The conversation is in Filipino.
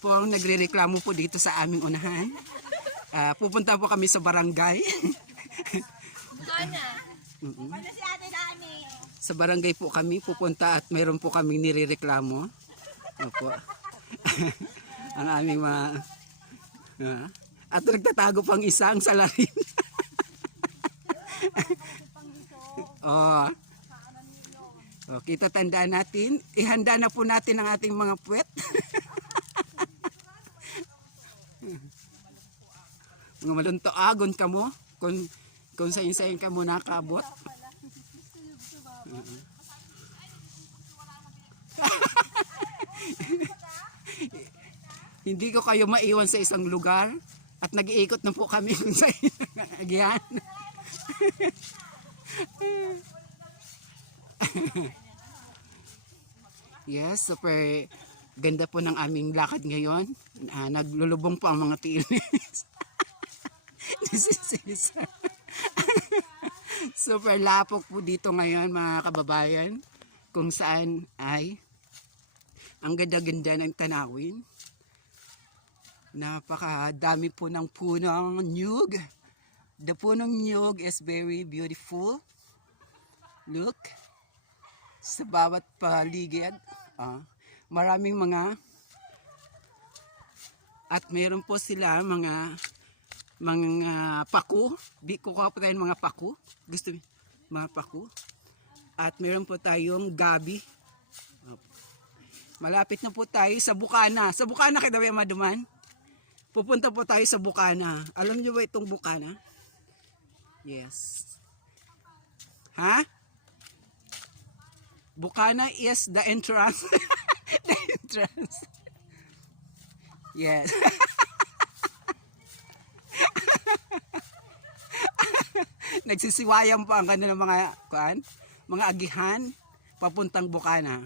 pong nagrereklamo po dito sa aming unahan. Pupunta po kami sa barangay. Ano si Ate Dani? Sa barangay po kami pupunta at mayroon po kaming nirereklamo. Opo. Ang aming mga... at nagtatago pang isang salarin. Oh. Oh, kita tandaan natin, ihanda na po natin ang ating mga puwet. Mga malunto agon ka mo kung sayin-sayin ka mo nakaabot. Hindi ko kayo maiwan sa isang lugar at nag-iikot na po kami kung sayin agihan. Yes, super ganda po ng aming lakad ngayon. Naglulubong po ang mga tilis. This is super lapok po dito ngayon mga kababayan, kung saan ay ang ganda-ganda ng tanawin. Napakadami po ng punong nyug. The punong nyug is very beautiful. Look, sa bawat paligid, maraming mga, at meron po sila mga paku. Kukuha po tayo ng mga paku. Gusto mga paku. At meron po tayong gabi. Malapit na po tayo sa Bukana. Sa Bukana kayo daw maduman. Pupunta po tayo sa Bukana. Alam niyo ba itong Bukana? Yes. Ha? Bukana is the entrance. The entrance. Yes. Nagsisiwayang po ang kanilang mga agihan papuntang Bukana.